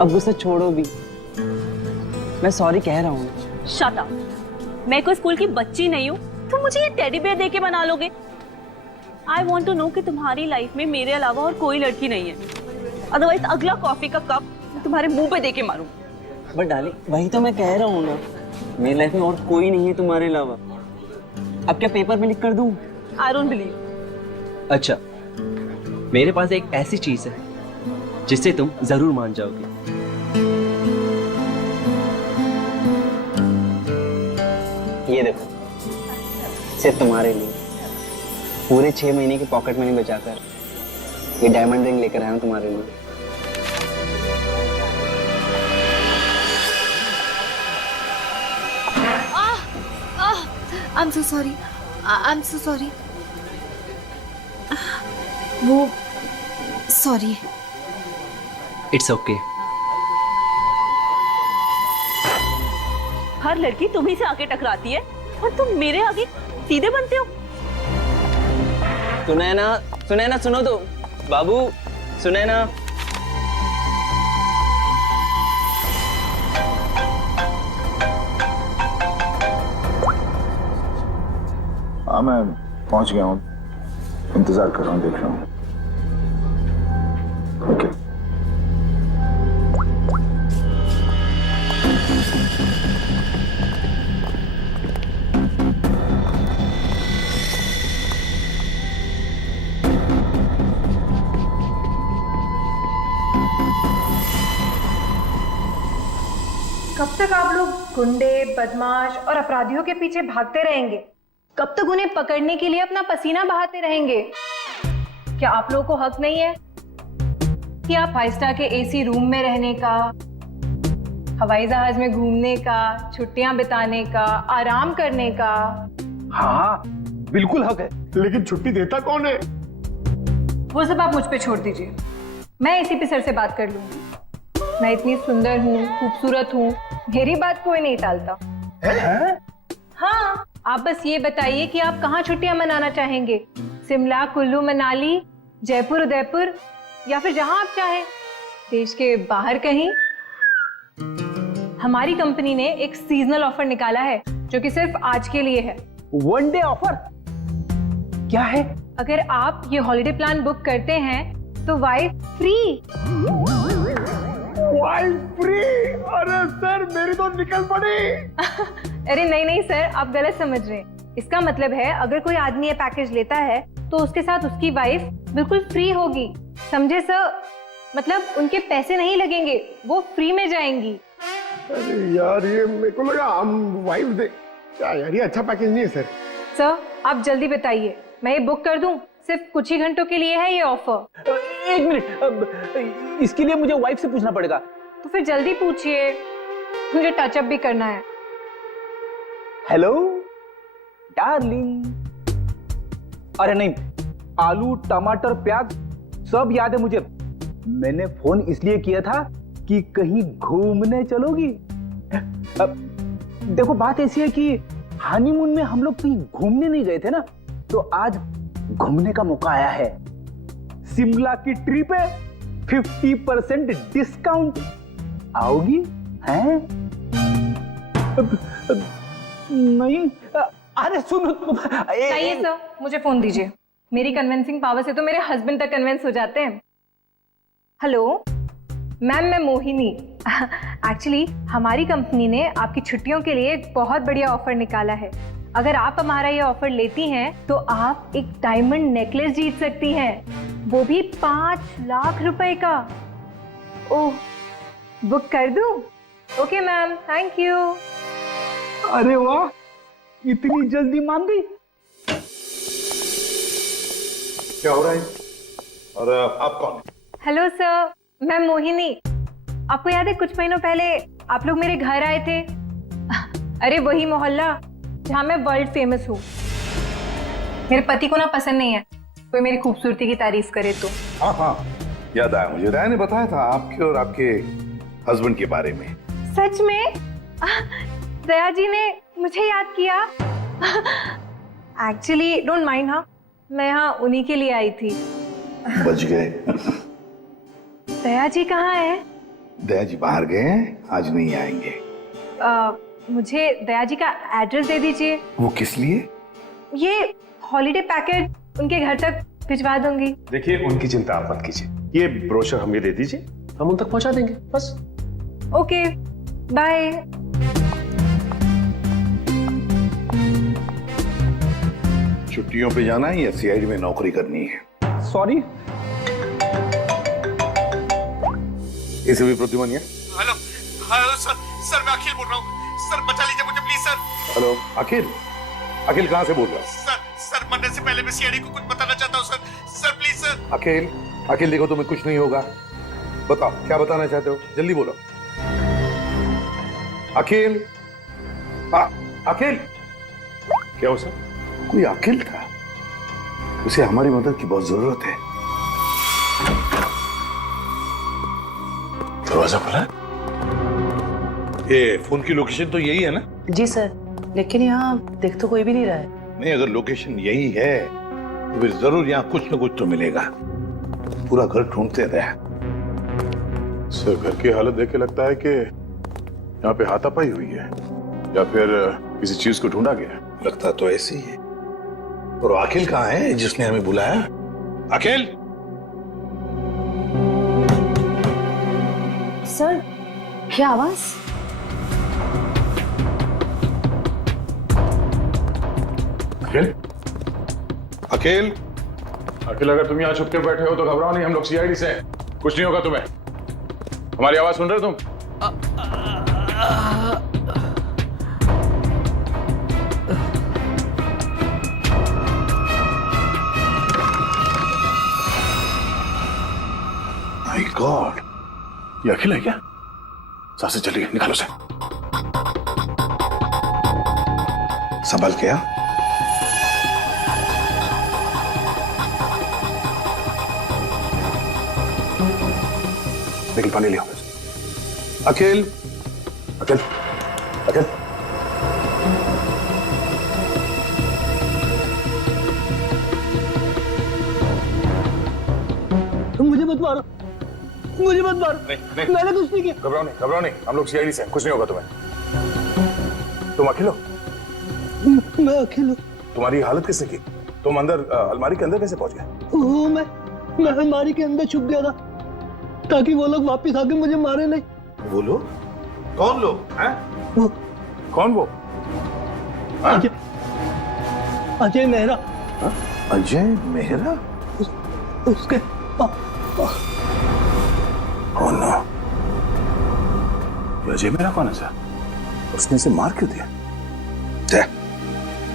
अब गुस्सा छोड़ो भी, मैं सॉरी कह रहा हूँ। Shut up. मैं कोई स्कूल की बच्ची नहीं हूँ, तुम मुझे ये टेडी बेयर देके मना लोगे? आई वॉन्ट टू नो कि तुम्हारी लाइफ में मेरे अलावा और कोई लड़की नहीं है, अदरवाइज अगला कॉफी का कप मैं तुम्हारे मुंह पे देके मारूं। बट डार्लिंग वही तो मैं कह रहा हूँ ना, मेरी लाइफ में और कोई नहीं है तुम्हारे अलावा। अब क्या पेपर पे लिख कर दूँ? I don't believe. अच्छा, मेरे पास एक ऐसी चीज है जिससे तुम जरूर मान जाओगे। ये देखो, सिर्फ तुम्हारे लिए पूरे 6 महीने की पॉकेट मनी बचाकर ये डायमंड रिंग लेकर आया हूँ तुम्हारे लिए। I'm so sorry. I'm so sorry. वो sorry. It's okay. हर लड़की तुम्ही से आके टकराती है और तुम मेरे आगे सीधे बनते हो। सुनैना सुनो तो, बाबू सुनैना। हाँ मैं पहुंच गया हूँ, इंतजार कर रहा हूँ, देख रहा हूँ। ओके। कब तक आप लोग गुंडे, बदमाश और अपराधियों के पीछे भागते रहेंगे? कब तक उन्हें पकड़ने के लिए अपना पसीना बहाते रहेंगे? क्या आप लोगों को हक नहीं है कि आप 5 स्टार के एसी रूम में रहने का, हवाई जहाज में घूमने का, छुट्टियां बिताने का, आराम करने का? हाँ बिल्कुल हक है, लेकिन छुट्टी देता कौन है? वो सब आप मुझ पे छोड़ दीजिए, मैं इसी पे सर से बात कर लूंगी। मैं इतनी सुंदर हूँ, खूबसूरत हूँ, मेरी बात कोई नहीं टालता। हाँ, आप बस ये बताइए कि आप कहाँ छुट्टियां मनाना चाहेंगे? शिमला, कुल्लू, मनाली, जयपुर, उदयपुर, या फिर जहां आप चाहें, देश के बाहर कहीं। हमारी कंपनी ने एक सीजनल ऑफर निकाला है जो कि सिर्फ आज के लिए है। वन डे ऑफर क्या है? अगर आप ये हॉलिडे प्लान बुक करते हैं तो वाइफ फ्री। Wife free? अरे सर मेरी तो निकल पड़ी। अरे नहीं सर, आप गलत समझ रहे हैं। इसका मतलब है अगर कोई आदमी ये पैकेज लेता है तो उसके साथ उसकी वाइफ बिल्कुल फ्री होगी, समझे सर? मतलब उनके पैसे नहीं लगेंगे, वो फ्री में जाएंगी। अरे यार ये मेरे को लगा हम वाइफ दे। क्या यार, ये अच्छा पैकेज नहीं है सर। सर आप जल्दी बताइए, मैं ये बुक कर दूं? सिर्फ कुछ ही घंटों के लिए है ये ऑफर। एक मिनट, इसके लिए मुझे वाइफ से पूछना पड़ेगा। तो फिर जल्दी पूछिए, मुझे टचअप भी करना है। Hello darling. अरे नहीं, आलू, टमाटर, प्याज सब याद है मुझे। मैंने फोन इसलिए किया था कि कहीं घूमने चलोगी? देखो बात ऐसी है कि हनीमून में हम लोग कहीं घूमने नहीं गए थे ना, तो आज घूमने का मौका आया है। शिमला की ट्रिप है, 50% डिस्काउंट। आओगी? हैं? नहीं, अरे सुनो। चाहिए सर, मुझे फोन दीजिए। मेरी कन्विंसिंग पावर से तो मेरे हस्बैंड तक कन्विंस हो जाते हैं। हेलो मैम, मैं मोहिनी। एक्चुअली हमारी कंपनी ने आपकी छुट्टियों के लिए एक बहुत बढ़िया ऑफर निकाला है। अगर आप हमारा ये ऑफर लेती हैं तो आप एक डायमंड नेकलेस जीत सकती हैं, वो भी 5 लाख रुपए का। ओह, बुक कर दूं? Okay ma'am, thank you. अरे वाह, इतनी जल्दी मान गई। क्या हो रहा है? और आप कौन? हेलो सर, मैं मोहिनी। आपको याद है कुछ महीनों पहले आप लोग मेरे घर आए थे? अरे वही मोहल्ला जहां मैं वर्ल्ड फेमस हूँ। मेरे पति को ना पसंद नहीं है कोई मेरी खूबसूरती की तारीफ करे तो। हाँ हाँ याद आया मुझे, राय ने बताया था आपके और आपके हस्बैंड के बारे में। सच में? दया जी ने मुझे याद किया। एक्चुअली डोंट माइंड, हाँ मैं यहाँ उन्हीं के लिए आई थी। बच गए। दया जी कहाँ है? दया जी बाहर गए हैं, आज नहीं आएंगे। मुझे दया जी का एड्रेस दे दीजिए। वो किस लिए? ये हॉलीडे पैकेट उनके घर तक भिजवा दूंगी। देखिए, उनकी चिंता आप मत कीजिए, ये ब्रोशर हमें दे दीजिए, हम उन तक पहुंचा देंगे बस। Okay, bye. छुट्टियों पे जाना है या सीआईडी में नौकरी करनी है? सॉरी। इसे भी प्रतिमन है। हेलो हेलो सर, सर मैं अखिल बोल रहा हूँ सर, बचा लीजिए मुझे प्लीज सर। हेलो अखिल, अखिल कहाँ से बोल रहा है? सर मरने से पहले मैं सीआईडी को कुछ बताना चाहता हूँ सर प्लीज सर। अखिल, अखिल देखो तुम्हें कुछ नहीं होगा, बताओ क्या बताना चाहते हो, जल्दी बोलो। अखिल, अखिल। क्या हो सर? कोई अखिल था, उसे हमारी मदद की बहुत जरूरत है। दरवाजा खुला है? ये फोन की लोकेशन तो यही है ना? जी सर, लेकिन यहाँ देख तो कोई भी नहीं रहा है। नहीं, अगर लोकेशन यही है तो फिर जरूर यहाँ कुछ न कुछ तो मिलेगा। पूरा घर ढूंढते रहे। सर, घर की हालत देख के लगता है कि यहाँ पे हाथापाई हुई है या फिर किसी चीज को ढूंढा गया है। लगता तो ऐसे ही है। और अखिल कहाँ है जिसने हमें बुलाया? अखिल! सर, क्या आवाज? अखिल? अखिल! अखिल, अगर तुम यहाँ छुप के बैठे हो तो घबराओ नहीं, हम लोग सीआईडी से हैं, कुछ नहीं होगा तुम्हें। हमारी आवाज सुन रहे हो तुम? माय गॉड, ये अखिल है क्या? सांसें चली गई, निकालो से। संभल गया। लेकिन पानी लिया। अखिल, अखिल, अखिल। मुझे मत मारो, मुझे मत मारो। नहीं, मैंने कुछ नहीं किया। घबराओ नहीं, हम लोग सीआईडी से हैं, कुछ नहीं होगा तुम्हें। तुम अखिल हो? मैं अकेला हूँ। तुम्हारी हालत किसने की? तुम अंदर अलमारी के अंदर कैसे पहुंच गए? वो मैं अलमारी के अंदर छुप गया था ताकि वो लोग वापस आके मुझे मारे नहीं। वो लोग? कौन लोग हैं? वो कौन वो? अजय, अजय मेहरा। अजय मेहरा? उसके Oh no. अजय मेरा कौन है सर? उसने इसे मार क्यों दिया?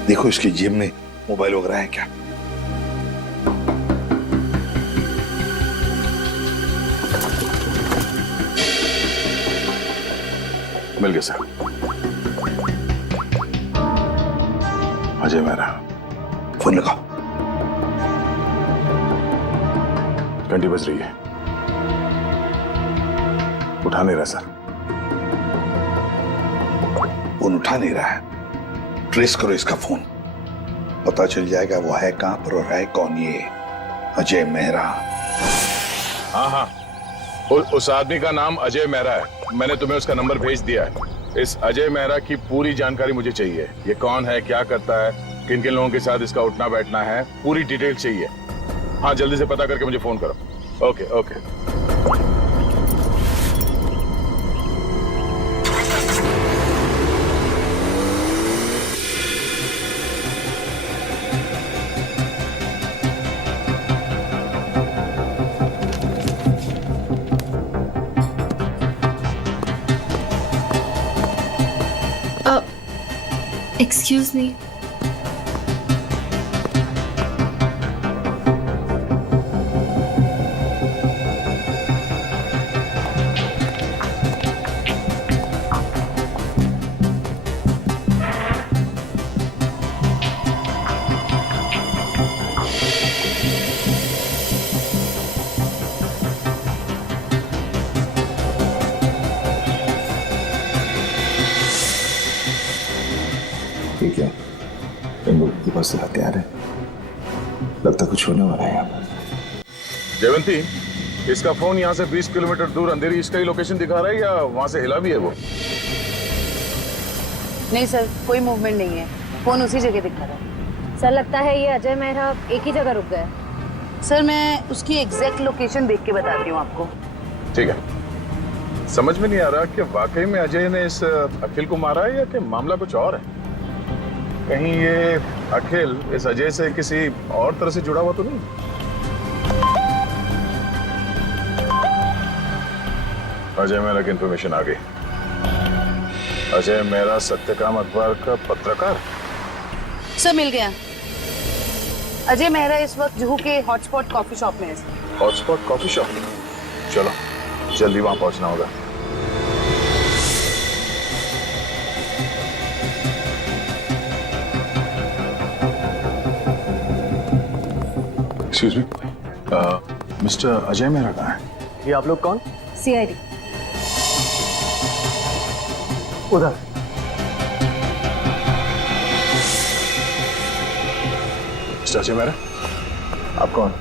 देखो इसकी जेब में मोबाइल वगैरह है क्या? मिल गया सर। अजय मेरा। फोन लगाओ। घंटी बज रही है, उठा नहीं रहा सर। फोन उठा नहीं रहा है, ट्रेस करो इसका फोन, पता चल जाएगा वो है कहां पर और है कौन ये अजय मेहरा। हाँ, उस आदमी का नाम अजय मेहरा है, मैंने तुम्हें उसका नंबर भेज दिया है। इस अजय मेहरा की पूरी जानकारी मुझे चाहिए। ये कौन है, क्या करता है, किन किन लोगों के साथ इसका उठना बैठना है, पूरी डिटेल चाहिए। हाँ, जल्दी से पता करके मुझे फोन करो। Okay okay. Excuse me. ठीक है, इन लोगों के पास हथियार है, लगता कुछ होने वाला है यहाँ पर। जयवंती, इसका फोन यहाँ से 20 किलोमीटर दूर अंधेरी इसका ही लोकेशन दिखा रहा है या वहां से हिला भी है वो? नहीं सर, कोई मूवमेंट नहीं है, फोन उसी जगह दिखा रहा है। सर लगता है ये अजय मेहरा एक ही जगह रुक गए। सर मैं उसकी एग्जैक्ट लोकेशन देख के बताती हूँ आपको। ठीक है, समझ में नहीं आ रहा कि वाकई में अजय ने इस अखिल को मारा है या कि मामला कुछ और है। कहीं ये अखिल इस अजय से किसी और तरह से जुड़ा हुआ तो नहीं? अजय मेहरा की इंफॉर्मेशन आ गई। अजय मेहरा सत्यकाम अखबार का पत्रकार। सर मिल गया। अजय मेहरा इस वक्त जुहू के हॉटस्पॉट कॉफी शॉप में है। हॉटस्पॉट कॉफी शॉप, चलो जल्दी वहां पहुंचना होगा। Excuse me, mister Ajay Mehra कहाँ है? ये आप लोग कौन? सीआईडी। उधर। मिस्टर अजय मेहरा, आप कौन?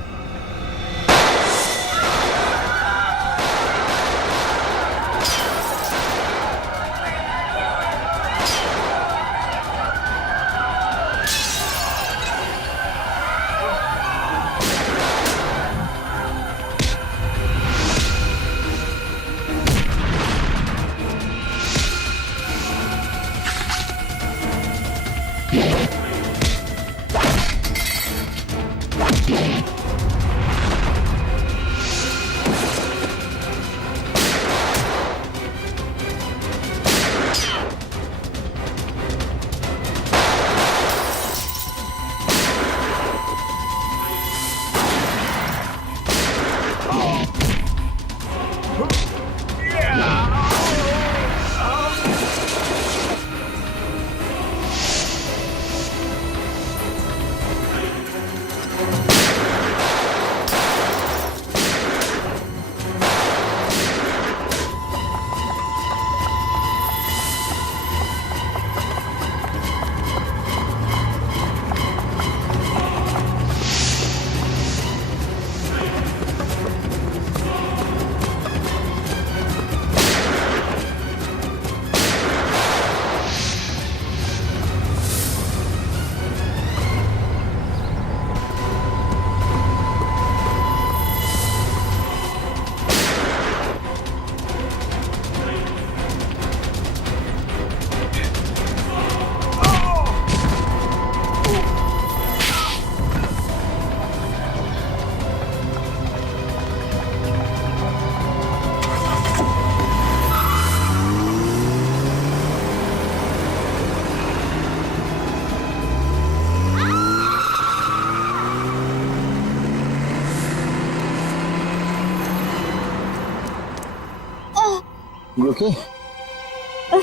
You okay?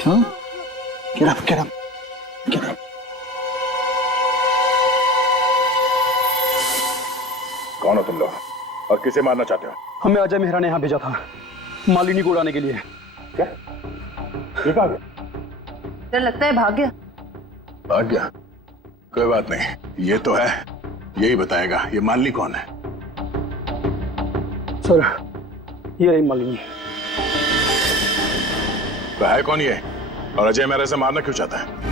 Huh? Get up, get up, get up. कौन हो तुम लोग और किसे मारना चाहते हो? हमें अजय मेहरा ने यहाँ भेजा था मालिनी को उड़ाने के लिए। क्या? ये कहाँ गया? सर लगता है भाग गया। भाग गया? कोई बात नहीं, ये तो है, यही बताएगा ये मालिनी कौन है। सर ये रही मालिनी। तो है कौन ये और अजय मेहरा से मारना क्यों चाहता है?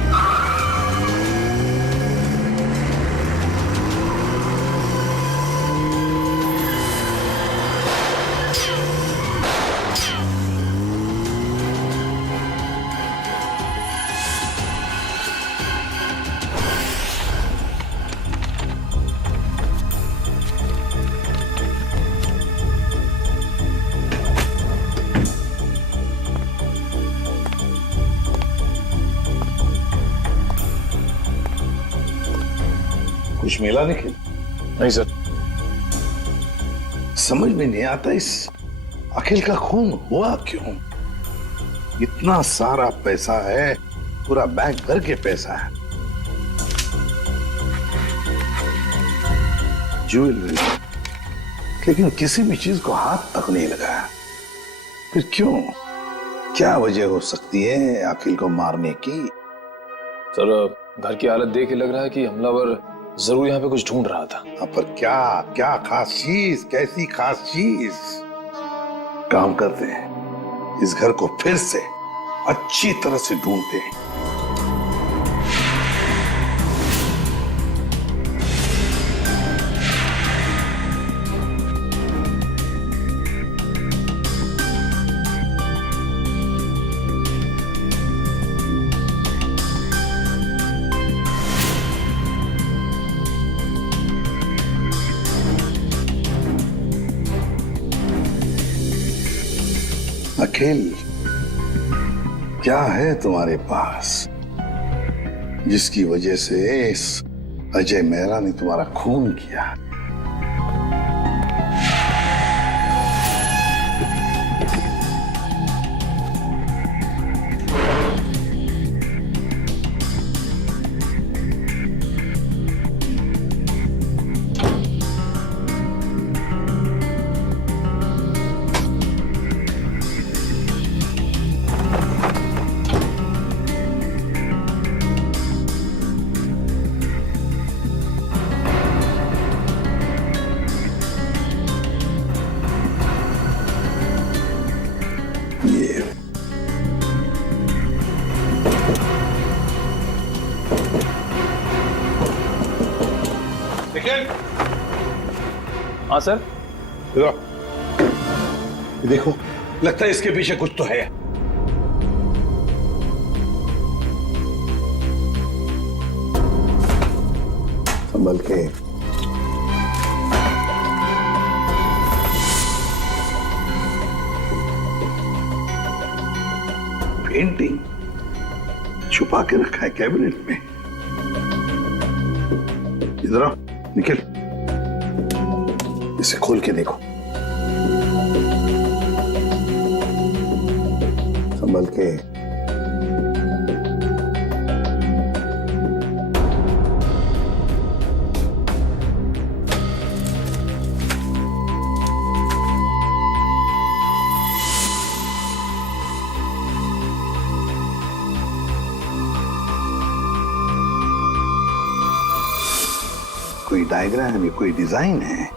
कुछ मिला निखिल? नहीं सर। समझ में नहीं आता इस अखिल का खून हुआ क्यों? इतना सारा पैसा है, पूरा बैंक भर के पैसा है, ज्वेलरी, लेकिन किसी भी चीज को हाथ तक नहीं लगाया। फिर क्यों? क्या वजह हो सकती है अखिल को मारने की? सर घर की हालत देख के लग रहा है कि हमलावर जरूर यहाँ पे कुछ ढूंढ रहा था। पर क्या क्या खास चीज, कैसी खास चीज? काम करते हैं, इस घर को फिर से अच्छी तरह से ढूंढते हैं। अखिल, क्या है तुम्हारे पास जिसकी वजह से इस अजय मेहरा ने तुम्हारा खून किया? हाँ सर। ये देखो, लगता है इसके पीछे कुछ तो है। संभल के। पेंटिंग छुपा के रखा है कैबिनेट में। इधर आओ, निखिल, इसे खोल के देखो। संभल के। कोई डायग्राम है, कोई डिजाइन है।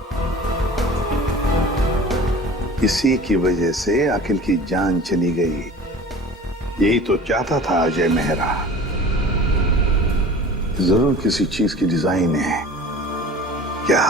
इसी की वजह से अखिल की जान चली गई। यही तो चाहता था अजय मेहरा। जरूर किसी चीज की डिजाइन है। क्या?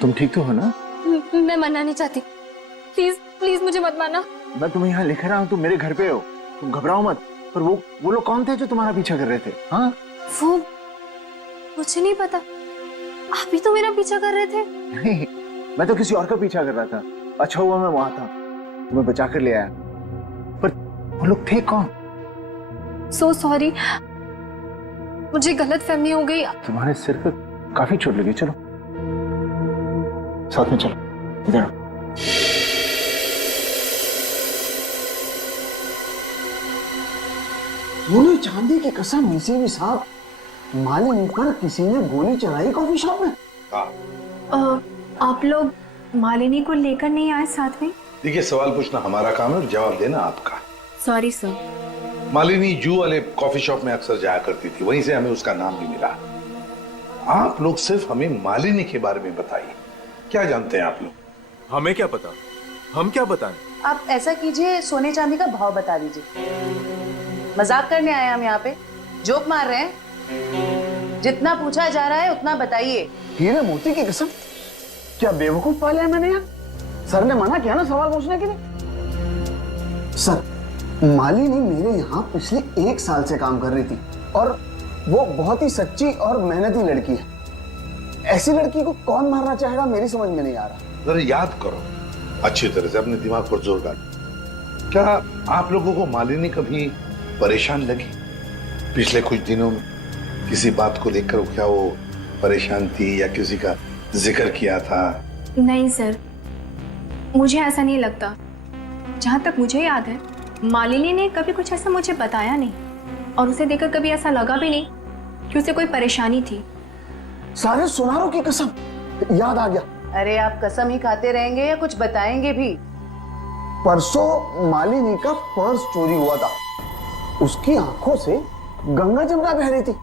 तुम ठीक तो हो ना? मैं मरना नहीं चाहती, प्लीज प्लीज मुझे मत मारना। मैं तुम्हें यहाँ लिख रहा हूँ, तुम मेरे घर पे हो, तुम घबराओ मत। पर वो लोग कौन थे जो तुम्हारा पीछा कर रहे थे? हाँ, वो मुझे नहीं पता। आप ही तो मेरा पीछा कर रहे थे। नहीं, मैं तो किसी और का पीछा कर रहा था। अच्छा हुआ मैं वहां था, तुम्हें बचा कर ले आया। पर वो लोग थे कौन? सो सॉरी, मुझे गलत फहमी हो गई। तुम्हारे सिर पे काफी चोट लगी। चलो साथ में चलो, इधर आओ। सोने चांदी की कसम, नसीबी साहब, मालिनी पर किसी ने गोली चलाई कॉफी शॉप में। आप लोग मालिनी को लेकर नहीं आए साथ में? देखिए, सवाल पूछना हमारा काम है और जवाब देना आपका। Sorry sir. मालिनी जू वाले कॉफी शॉप में अक्सर जाया करती थी, वहीं से हमें उसका नाम भी मिला। आप लोग सिर्फ हमें मालिनी के बारे में बताइए, क्या जानते हैं आप लोग? हमें क्या पता, हम क्या बताएं? आप ऐसा कीजिए, सोने चांदी का भाव बता दीजिए। मजाक करने आए हम यहाँ पे, जोक मार रहे हैं? जितना पूछा जा रहा है उतना बताइए। हीरे मोती की कसम, क्या बेवकूफ पाला है मैंने यार। सर ने मना किया ना सवाल पूछने के लिए। सर, मालिनी मेरे यहाँ पिछले 1 साल से काम कर रही थी और वो बहुत ही सच्ची और मेहनती लड़की है। ऐसी लड़की को कौन मारना चाहेगा, मेरी समझ में नहीं आ रहा। जरा याद करो अच्छी तरह से, अपने दिमाग पर जोर डालो। क्या आप लोगों को मालिनी कभी परेशान लगी पिछले कुछ दिनों में? किसी बात को लेकर क्या वो परेशान थी या किसी का जिक्र किया था? नहीं सर, मुझे ऐसा नहीं लगता। जहाँ तक मुझे याद है, मालिनी ने कभी कुछ ऐसा मुझे बताया नहीं, और उसे देखकर कभी ऐसा लगा भी नहीं कि उसे कोई परेशानी थी। सारे सुनारों की कसम, याद आ गया। अरे आप कसम ही खाते रहेंगे या कुछ बताएंगे भी? परसों मालिनी का पर्स चोरी हुआ था। उसकी आंखों से गंगा जमुना बह रही थी।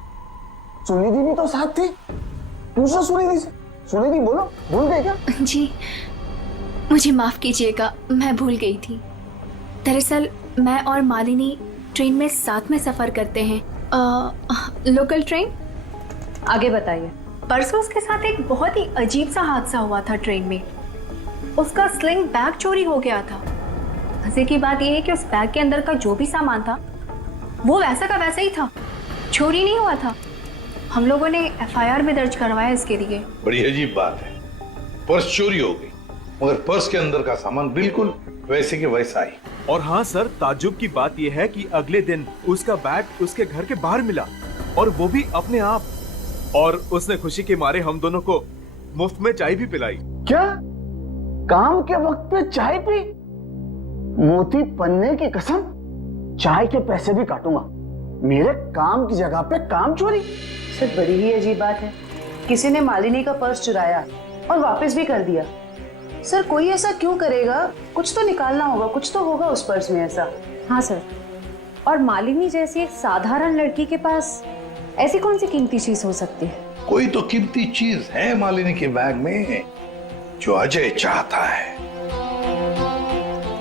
सुनिधि भी तो साथ थी। पूछो सुनिधि से। सुनिधि बोलो, भूल गए क्या? जी मुझे माफ कीजिएगा, मैं भूल गई थी। दरअसल मैं और मालिनी ट्रेन में साथ में सफर करते हैं, लोकल ट्रेन। आगे बताइए। परसों उसके साथ एक बहुत ही अजीब सा हादसा हुआ था ट्रेन में। उसका स्लिंग बैग चोरी हो गया था। मजे की बात यह है कि उस बैग के अंदर का जो भी सामान था वो वैसा का वैसा ही था, चोरी नहीं हुआ था। हम लोगों ने FIR भी दर्ज करवाया इसके लिए। बड़ी अजीब बात है, पर्स चोरी हो गई मगर पर्स के अंदर का सामान बिल्कुल वैसे के वैसा ही। और हाँ सर, ताज्जुब की बात यह है कि अगले दिन उसका बैग उसके घर के बाहर मिला, और वो भी अपने आप। और उसने खुशी के मारे हम दोनों को मुफ्त में चाय भी पिलाई। क्या? काम के वक्त पे चाय पी? मोती पन्ने की कसम, चाय के पैसे भी काटूंगा। मेरे काम की जगह पे काम चोरी? सर बड़ी ही अजीब बात है, किसी ने मालिनी का पर्स चुराया और वापस भी कर दिया। सर कोई ऐसा क्यों करेगा? कुछ तो निकालना होगा, कुछ तो होगा उस पर्स में ऐसा। हाँ सर, और मालिनी जैसी एक साधारण लड़की के पास ऐसी कौन सी कीमती चीज हो सकती है? कोई तो कीमती चीज है मालिनी के बैग में जो अजय चाहता है,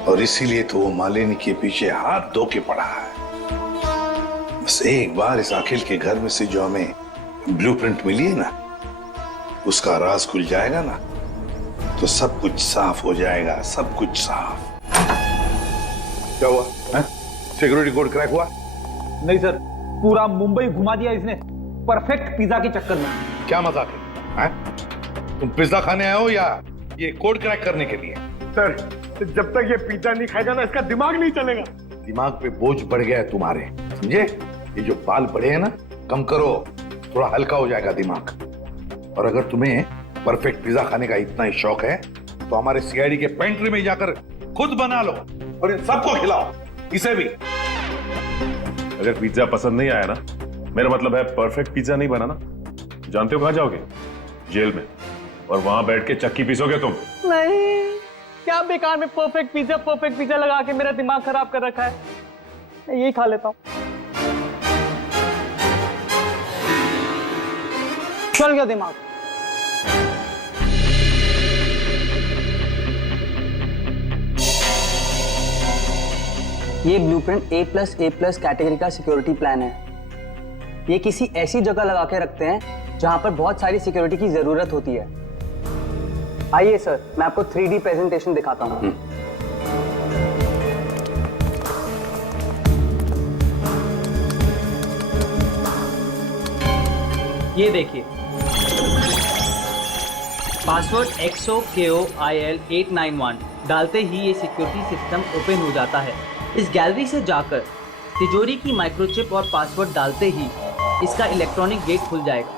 और इसीलिए तो वो मालिनी के पीछे हाथ धो के पड़ा है। बस एक बार इस अखिल के घर में से जो हमें ब्लूप्रिंट मिली है ना, उसका राज खुल जाएगा ना, तो सब कुछ साफ हो जाएगा, सब कुछ साफ। क्या हुआ? सिक्योरिटी कोड क्रैक हुआ? नहीं सर, पूरा मुंबई घुमा दिया इसने परफेक्ट पिज्जा के चक्कर में। क्या मजाक है? तुम पिज्जा खाने आए हो या ये कोड क्रैक करने के लिए? सर जब तक ये पिज्जा नहीं खाएगा ना, इसका दिमाग नहीं चलेगा। दिमाग पे बोझ बढ़ गया है तुम्हारे, समझे? ये जो बाल बढ़े हैं ना, कम करो, थोड़ा हल्का हो जाएगा दिमाग। और अगर तुम्हें परफेक्ट पिज्जा खाने का इतना ही शौक है तो हमारे CID के पेंट्री में जाकर खुद बना लो और इन सबको खिलाओ, इसे भी। अगर पिज्जा पसंद नहीं आया ना, मेरा मतलब है परफेक्ट पिज्जा नहीं बना ना, जानते हो कहां जाओगे? जेल में, और वहां बैठ के चक्की पीसोगे तुम। नहीं, क्या बेकार में परफेक्ट पिज्जा लगा के मेरा दिमाग खराब कर रखा है। मैं यही खा लेता हूँ। चल गया दिमाग। ये ब्लूप्रिंट A+A+ कैटेगरी का सिक्योरिटी प्लान है। ये किसी ऐसी जगह लगा के रखते हैं जहां पर बहुत सारी सिक्योरिटी की जरूरत होती है। आइए सर, मैं आपको 3D प्रेजेंटेशन दिखाता हूं। ये देखिए, पासवर्ड XOKOIL891 डालते ही ये सिक्योरिटी सिस्टम ओपन हो जाता है। इस गैलरी से जाकर तिजोरी की माइक्रोचिप और पासवर्ड डालते ही इसका इलेक्ट्रॉनिक गेट खुल जाएगा।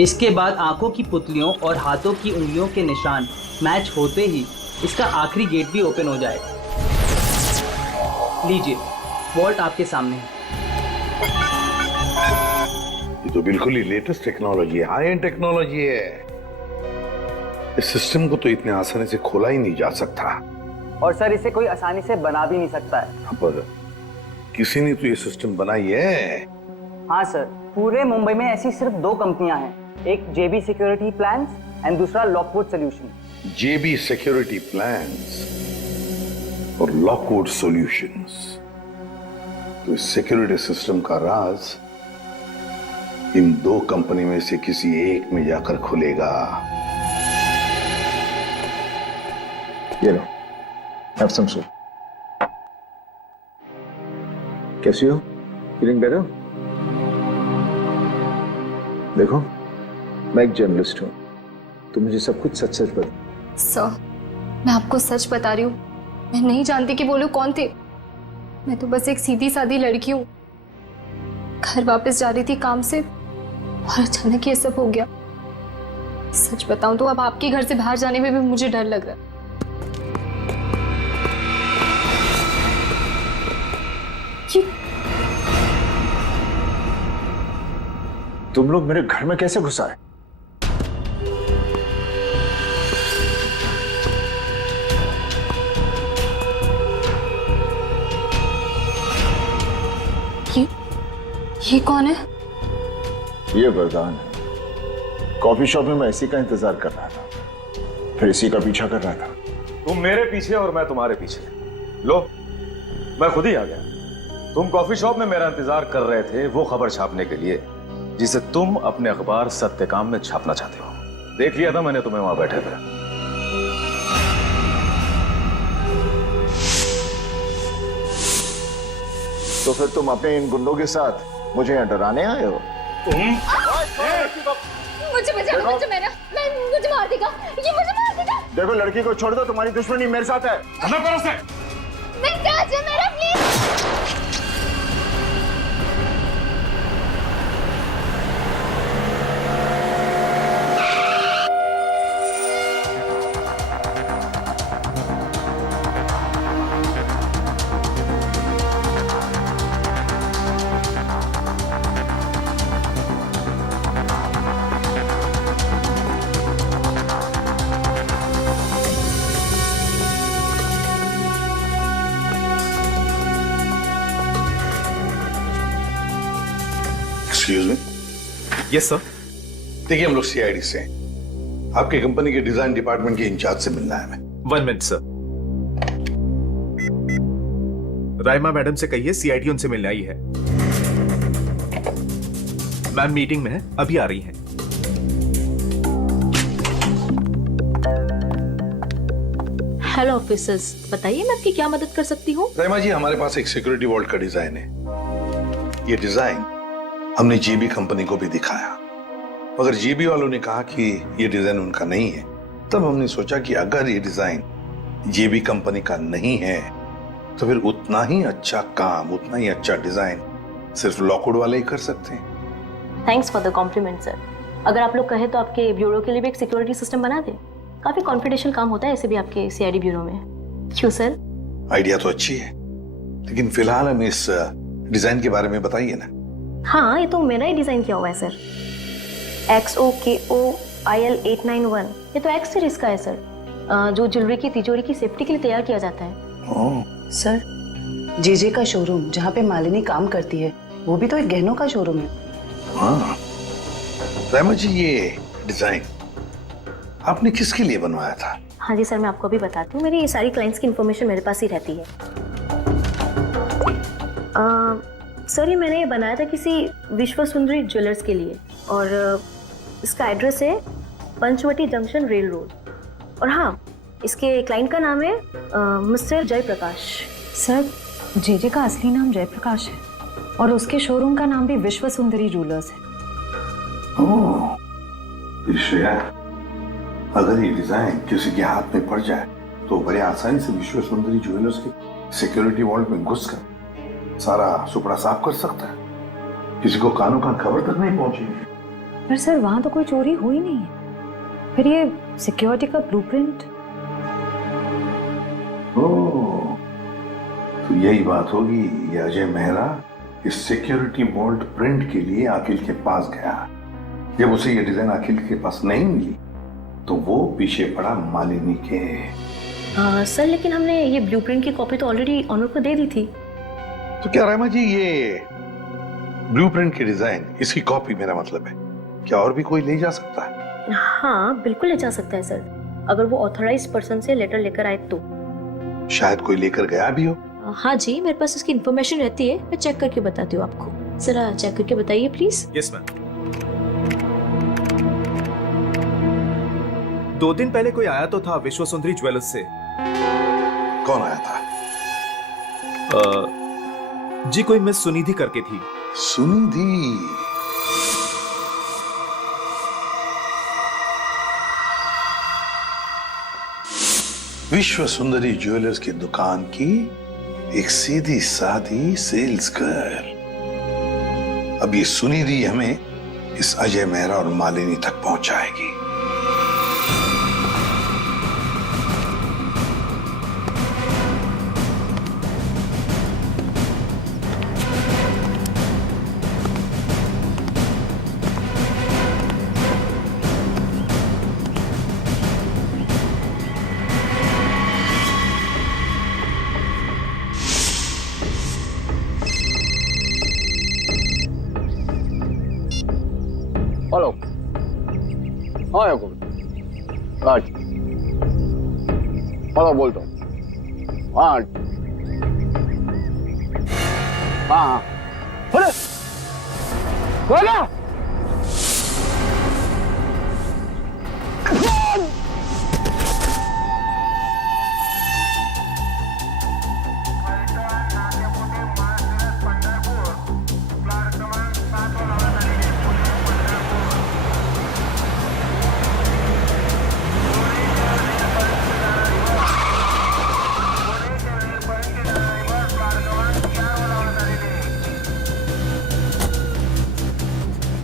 इसके बाद आंखों की पुतलियों और हाथों की उंगलियों के निशान मैच होते ही इसका आखिरी गेट भी ओपन हो जाएगा। लीजिए, वॉल्ट आपके सामने है। ये तो बिल्कुल ही लेटेस्ट टेक्नोलॉजी है, हाई एंड टेक्नोलॉजी है। इस सिस्टम को तो इतने आसानी से खोला ही नहीं जा सकता। और सर, इसे कोई आसानी से बना भी नहीं सकता है। पर किसी ने तो ये सिस्टम बनाई है। हाँ सर, पूरे मुंबई में ऐसी सिर्फ 2 कंपनियां हैं, एक JB सिक्योरिटी प्लान्स एंड दूसरा Lockwood solution. JB security plans और लॉकवुड सॉल्यूशंस। तो इस सिक्योरिटी सिस्टम का राज इन 2 कंपनी में से किसी एक में जाकर खुलेगा। ये लो, have some soup. कैसी हो? Feeling better? देखो, मैं एक जर्नलिस्ट हूं, तो मुझे सब कुछ सच सच बता। सर, मैं आपको सच बता रही हूँ, मैं नहीं जानती कि वो लोग कौन थे। मैं तो बस एक सीधी सादी लड़की हूँ। घर वापस जा रही थी काम से और अचानक ये सब हो गया। सच बताऊं तो अब आपके घर से बाहर जाने में भी मुझे डर लग रहा है। तुम लोग मेरे घर में कैसे घुस आए? ये कौन है? ये वरदान है। कॉफी शॉप में मैं इसी का इंतजार कर रहा था, फिर इसी का पीछा कर रहा था। तुम मेरे पीछे और मैं तुम्हारे पीछे। लो, मैं खुद ही आ गया। तुम कॉफी शॉप में मेरा इंतजार कर रहे थे वो खबर छापने के लिए जिसे तुम अपने अखबार सत्यकाम में छापना चाहते हो। देख लिया था मैंने तुम्हें वहां बैठे थे। तो फिर तुम अपने इन गुंडों के साथ मुझे यहाँ डराने आए हो? मुझे बचाओ, मुझे मार देगा, ये मुझे मार देगा। देखो, लड़की को छोड़ दो, तुम्हारी दुश्मनी मेरे साथ है। मेरा please. Excuse me. Yes sir. देखिए, हम लोग सीआईडी से हैं। आपकी कंपनी के डिजाइन डिपार्टमेंट के इंचार्ज से मिलना है हमें। 1 मिनट सर। राइमा मैडम से कहिए सीआईडी उनसे मिलने आई है। मैम मीटिंग में है, अभी आ रही हैं। हेलो ऑफिसर्स, बताइए मैं आपकी क्या मदद कर सकती हूँ? राइमा जी, हमारे पास एक सिक्योरिटी वॉल्ट का डिजाइन है। ये डिजाइन हमने जेबी कंपनी को भी दिखाया, मगर जेबी वालों ने कहा कि ये डिजाइन उनका नहीं है। तब हमने सोचा कि अगर ये डिजाइन जेबी कंपनी का नहीं है तो फिर उतना ही अच्छा काम, उतना ही अच्छा डिजाइन सिर्फ लॉकवुड वाले ही कर सकते हैं। Thanks for the compliment sir. अगर आप लोग कहें तो आपके ब्यूरो के लिए भी एक सिक्योरिटी सिस्टम बना दें। काफी कॉन्फिडेंशियल काम होता है ऐसे भी आपके सीआईडी ब्यूरो में। क्यों सर? आइडिया तो अच्छी है, लेकिन फिलहाल हमें इस डिजाइन के बारे में बताइए ना। हाँ, ये तो मेरा ही डिजाइन किया हुआ है सर। XOKOIL891, ये तो एक्स सीरीज का है सर, जो ज्वेलरी की तिजोरी की सेफ्टी के लिए तैयार किया जाता है। सर, जेजे का शोरूम जहाँ पे मालिनी काम करती है वो भी तो एक गहनों का शोरूम है। हाँ राइमा जी, ये डिजाइन आपने किसके लिए बनवाया था? हाँ जी सर, मैं आपको अभी बताती हूँ। मेरी सारी क्लाइंट्स की इन्फॉर्मेशन मेरे पास ही रहती है। सर, ये मैंने बनाया था किसी विश्व सुंदरी ज्वेलर्स के लिए, और इसका एड्रेस है पंचवटी जंक्शन रेल रोड। और हाँ, इसके क्लाइंट का नाम है मिस्टर जयप्रकाश। सर, जेजे का असली नाम जयप्रकाश है और उसके शोरूम का नाम भी विश्व सुंदरी ज्वेलर्स है। ओह, श्रेया, अगर ये डिजाइन किसी के हाथ में पड़ जाए तो बड़े आसानी से विश्व सुंदरी ज्वेलर्स के सिक्योरिटी वॉल्ट में घुसकर सारा सुपड़ा साफ कर सकता है। किसी को कानों कान खबर तक नहीं पहुंचेगी। पर सर, वहां तो कोई चोरी हुई नहीं है। फिर ये सिक्योरिटी का ब्लूप्रिंट। ओह, तो यही बात होगी। ये अजय मेहरा इस सिक्योरिटी वॉल्ट प्रिंट के लिए अखिल के पास गया। जब उसे ये डिजाइन अखिल के पास नहीं मिली तो वो पीछे पड़ा मालिनी के। सर, लेकिन हमने ये ब्लूप्रिंट की कॉपी तो ऑलरेडी ऑनर को दे दी थी। तो क्या रामा जी, ये ब्लूप्रिंट की डिजाइन, इसकी कॉपी मेरा मतलब है, क्या और भी कोई ले जा सकता है? हाँ, बिल्कुल ले जा सकता है सर, अगर वो ऑथराइज्ड पर्सन से लेटर लेकर आए तो। शायद कोई लेकर गया भी हो। हाँ जी, मेरे पास उसकी इन्फॉर्मेशन रहती है, मैं चेक करके बताती हूँ आपको। जरा चेक करके बताइए प्लीज। Yes ma'am. 2 दिन पहले कोई आया तो था विश्व सुंदरी ज्वेलर्स से। कौन आया था? जी, कोई मिस सुनिधि करके थी। सुनिधि? विश्व सुंदरी ज्वेलर्स की दुकान की एक सीधी सादी सेल्स गर्ल। अब ये सुनिधि हमें इस अजय मेहरा और मालिनी तक पहुंचाएगी। हेलो हाँ याकूब आज हेलो बोलता हूँ हाँ हाँ हाँ अरे बोला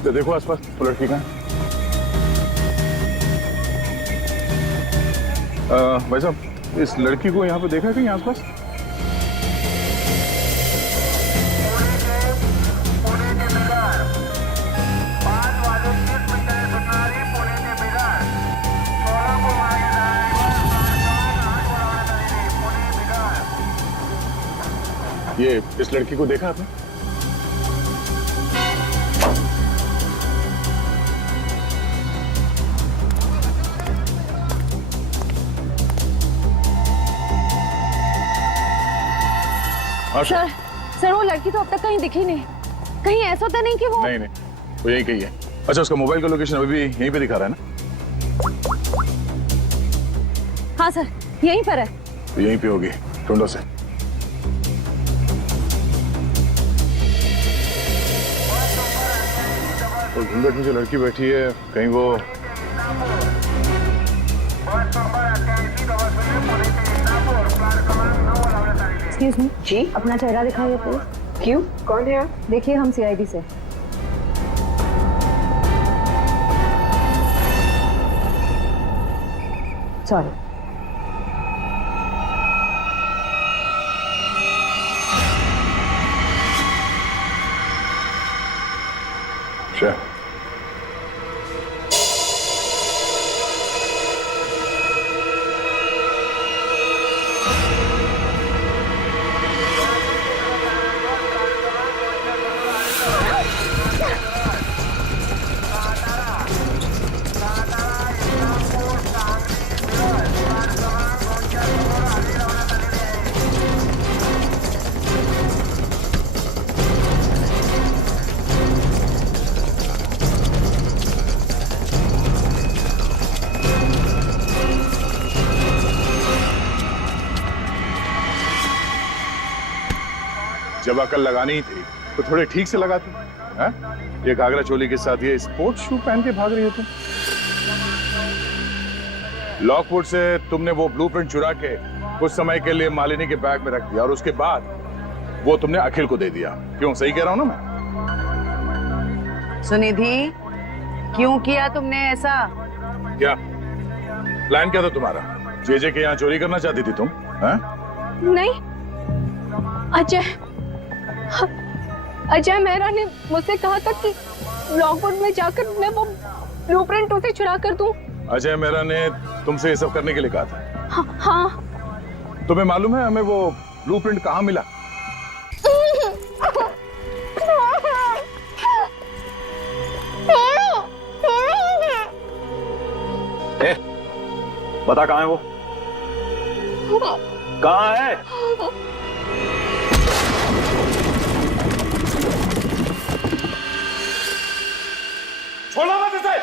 तो देखो आसपास वो लड़की कहाँ है? भाई साहब इस लड़की को यहाँ पे देखा है कहीं आसपास? ये इस लड़की को देखा आपने? सर सर वो लड़की तो अब तक कहीं दिखी नहीं। कहीं ऐसा तो नहीं कि वो नहीं वो यही कही है। अच्छा उसका मोबाइल का लोकेशन अभी भी यहीं पे दिखा रहा है ना? हाँ सर यहीं पर है। तो यहीं पे होगी ढूंढो से। और घूंघट में जो लड़की बैठी है कहीं वो एक्सक्यूज मी जी अपना चेहरा दिखाइए प्लीज। क्यों कौन है आप? देखिए हम सीआईडी से। Sorry Sure. जब अकल लगानी ही थी तो थोड़े ठीक से लगाती हैं? ये घाघरा चोली के साथ ये स्पोर्ट्स शू पहन के भाग रही हो तुम। लॉकवुड से तुमने वो ब्लूप्रिंट चुरा के कुछ समय के लिए मालिनी के बैग में रख दिया और उसके बाद वो तुमने अखिल को दे दिया। क्यों सही कह रहा हूं ना मैं? सुनिधि क्यों किया तुमने ऐसा? क्या प्लान क्या था तुम्हारा? जेजे के यहाँ चोरी करना चाहती थी तुम? हैं? नहीं अजय मेहरा ने मुझसे कहा था कि लॉकवुड में जाकर मैं वो ब्लूप्रिंट उसे चुरा कर दूं। अजय मेहरा ने तुमसे ये सब करने के लिए कहा था? हाँ। तुम्हें मालूम है हमें वो ब्लूप्रिंट कहाँ मिला? बता कहाँ है वो? कहाँ है? छोड़ो मत इसे!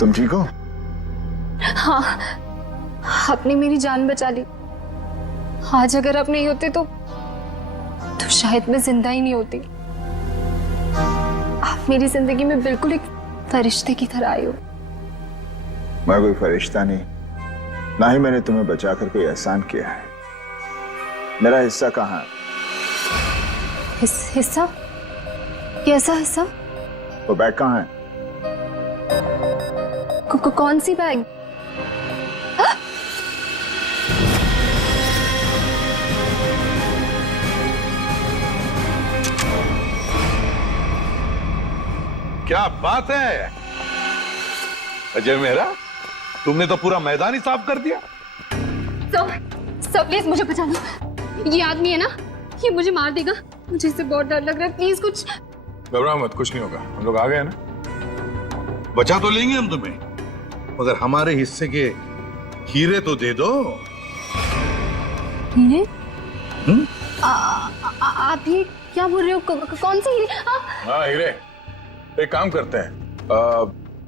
तुम ठीक हो? हाँ, आपने मेरी जान बचा ली। आज अगर आप नहीं होते तो शायद मैं जिंदा ही नहीं होती। आप मेरी जिंदगी में बिल्कुल एक फरिश्ते की तरह आए हो। मैं कोई फरिश्ता नहीं, ना ही मैंने तुम्हें बचाकर कोई एहसान किया है। मेरा हिस्सा कहाँ है? हिस्सा? कैसा हिस्सा? वो बैग कहाँ है? कौन सी बैग? क्या बात है अजय मेहरा, तुमने तो पूरा मैदान ही साफ कर दिया। सब प्लीज मुझे बचा लो। ये आदमी है ना, ये मुझे मार देगा। मुझे इससे बहुत डर लग रहा है। प्लीज कुछ। घबराओ मत, कुछ नहीं होगा। हम लोग आ गए ना। बचा तो लेंगे हम तुम्हें, मगर हमारे हिस्से के हीरे तो दे दो। हीरे? आप ये क्या बोल रहे हो? कौन से हीरे? हाँ हीरे। एक काम करते हैं,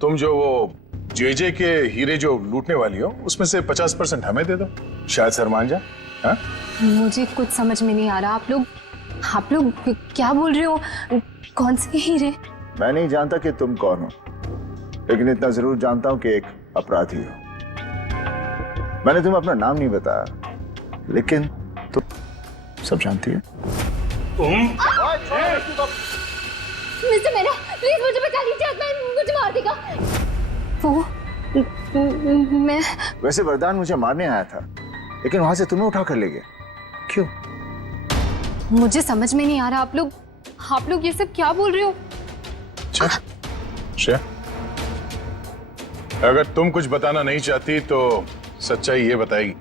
तुम जो वो जेजे के हीरे जो लूटने वाली हो उसमें से 50% हमें दे दो, शायद सर मान जाए। हाँ? मुझे कुछ समझ में नहीं आ रहा। आप लोग क्या बोल रहे हो? कौन से हीरे? मैं नहीं जानता कि तुम कौन हो, लेकिन इतना जरूर जानता हूं कि एक अपराधी हो। मैंने तुम्हें अपना नाम नहीं बताया, लेकिन तुम सब जानती है। मिस्टर मेरा, प्लीज मुझे बचा लीजिए, मुझे मार देगा वो। मैं वैसे वरदान मुझे मारने आया था, लेकिन वहां से तुम्हें उठा कर ले गया। क्यों? मुझे समझ में नहीं आ रहा। आप लोग ये सब क्या बोल रहे हो? श्रेया, अगर तुम कुछ बताना नहीं चाहती तो सच्चाई ये बताएगी।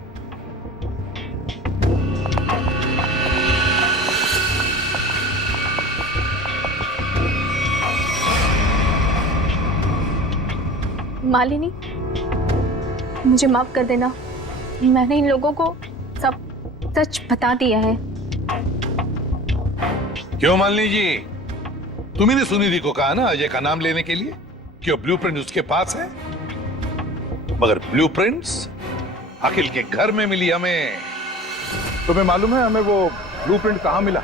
मालिनी, मुझे माफ कर देना। मैंने इन लोगों को सब सच बता दिया है। क्यों मालिनी जी, तुम्ही सुनिधि को कहा ना अजय का नाम लेने के लिए? क्यों ब्लूप्रिंट उसके पास है? मगर ब्लूप्रिंट्स अखिल के घर में मिली हमें। तुम्हें मालूम है हमें वो ब्लूप्रिंट कहाँ मिला?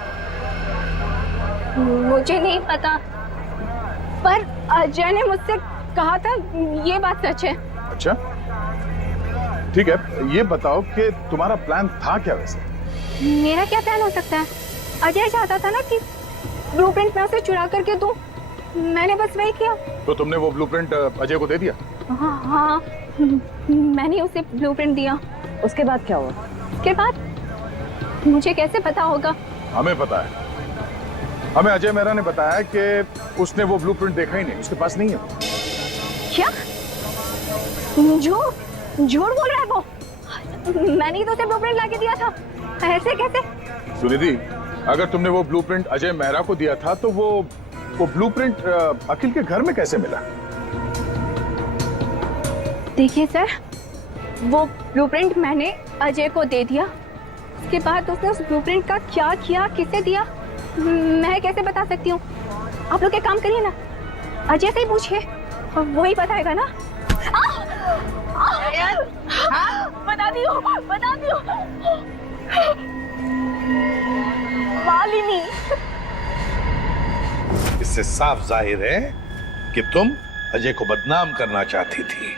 मुझे नहीं पता, पर अजय ने मुझसे कहा था। ये बात सच है। अच्छा ठीक है, ये बताओ कि तुम्हारा प्लान था क्या वैसे? मेरा क्या प्लान हो सकता है? अजय चाहता था ना कि ब्लूप्रिंट मैं उसे चुरा करके दूं। मैंने बस वही किया। तो तुमने वो ब्लूप्रिंट अजय को दे दिया? हाँ, मैंने उसे ब्लूप्रिंट दिया। उसके बाद क्या हुआ? उसके बाद मुझे कैसे पता होगा? हमें पता है। हमें अजय मेहरा ने बताया कि उसने वो ब्लूप्रिंट देखा ही नहीं, उसके पास नहीं है। क्या? झूठ बोल रहा है वो। मैंने ही तो उसे ब्लूप्रिंट लाके दिया था। ऐसे कैसे? सुनिधि, अगर तुमने वो ब्लूप्रिंट अजय मेहरा को दिया था तो वो ब्लूप्रिंट अखिल के घर में कैसे मिला? देखिए सर, वो ब्लूप्रिंट मैंने अजय को दे दिया। उसके बाद उसने उस ब्लूप्रिंट का क्या किया, किसे दिया, मैं कैसे बता सकती हूँ? आप लोग एक काम करिए ना, अजय से ही पूछिए, वही बताएगा ना। बता दियो। मालिनी, इससे साफ जाहिर है कि तुम अजय को बदनाम करना चाहती थी।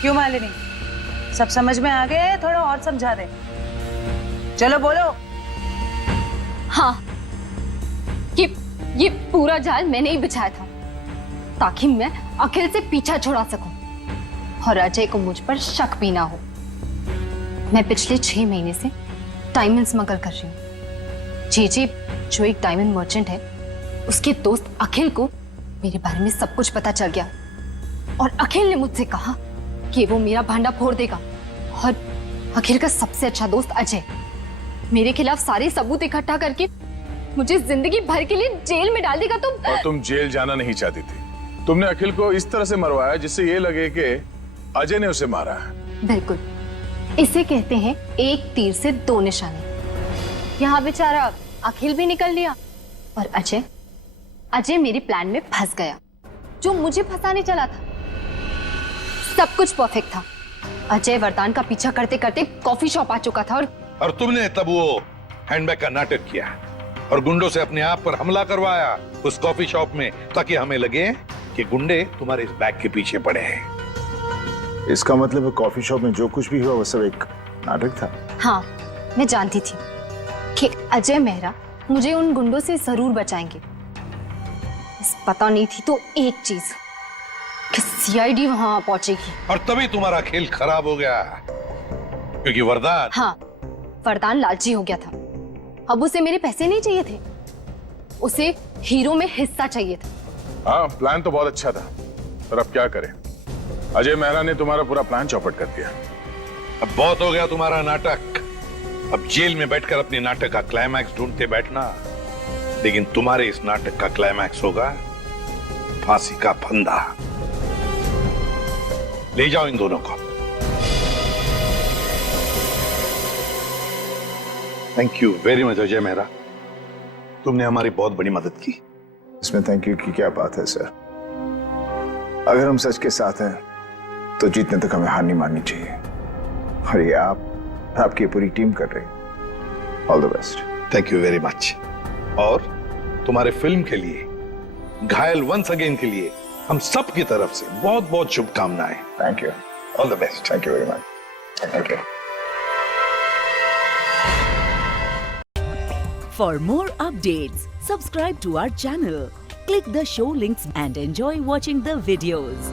क्यों मालिनी, सब समझ में आ गए? थोड़ा और समझा दे। चलो बोलो। हाँ, ये पूरा जाल मैंने ही बिछाया था ताकि मैं अखिल से पीछा छुड़ा सकूं और अजय को मुझ पर शक भी ना हो। मैं पिछले 6 महीने से डायमंड स्मगल कर रही हूँ। जेजे जो एक डायमंड मर्चेंट है, उसके दोस्त अखिल को मेरे बारे में सब कुछ पता चल गया और अखिल ने मुझसे कहा कि वो मेरा भांडा फोड़ देगा। और अखिल का सबसे अच्छा दोस्त अजय मेरे खिलाफ सारे सबूत इकट्ठा करके मुझे जिंदगी भर के लिए जेल में डाल देगा। और तुम जेल जाना नहीं चाहती थी। तुमने अखिल को इस तरह से मरवाया जिससे ये लगे कि अजय ने उसे मारा है। बिल्कुल, इसे कहते हैं एक तीर से 2 निशाने। यहाँ बेचारा अखिल भी निकल लिया और अजय मेरे प्लान में फंस गया। जो मुझे फंसाने चला था। सब कुछ परफेक्ट था। अजय वरदान का पीछा करते करते कॉफी शॉप आ चुका था और तुमने तब वो हैंडबैग का नाटक किया और गुंडों से अपने आप पर हमला करवाया उस कॉफी शॉप में, ताकि हमें लगे कि गुंडे तुम्हारे इस बैग के पीछे पड़े हैं। इसका मतलब कॉफी शॉप में जो कुछ भी हुआ वो सब एक नाटक था। हाँ, मैं जानती थी कि अजय मेहरा मुझे उन गुंडों से जरूर बचाएंगे। बस पता नहीं थी तो एक चीज कि सीआईडी वहां पहुंचेगी। और तभी तुम्हारा खेल खराब हो गया, क्योंकि वरदान, हाँ, वरदान लालची हो गया था। अब उसे मेरे पैसे नहीं चाहिए थे, उसे हीरो में हिस्सा चाहिए था। हाँ, प्लान तो बहुत अच्छा था, पर अब क्या करें? अजय मेहरा ने तुम्हारा पूरा प्लान चौपट कर दिया। अब बहुत हो गया तुम्हारा नाटक। अब जेल में बैठकर अपने नाटक का क्लाइमैक्स ढूंढते बैठना, लेकिन तुम्हारे इस नाटक का क्लाइमैक्स होगा फांसी का फंदा। ले जाओ इन दोनों को। Thank you very much Ajay Mehra, तुमने हमारी बहुत बड़ी मदद की। इसमें थैंक यू की क्या बात है सर? अगर हम सच के साथ हैं तो जीतने तक हमें हार नहीं माननी चाहिए, और ये आपकी पूरी टीम कर रही है। All the best. Thank you very much. और तुम्हारे फिल्म के लिए, घायल वंस अगेन के लिए हम सब की तरफ से बहुत बहुत शुभकामनाएं। Thank you. All the best. Thank you very much. Thank you. For more updates, subscribe to our channel, click the show links and enjoy watching the videos.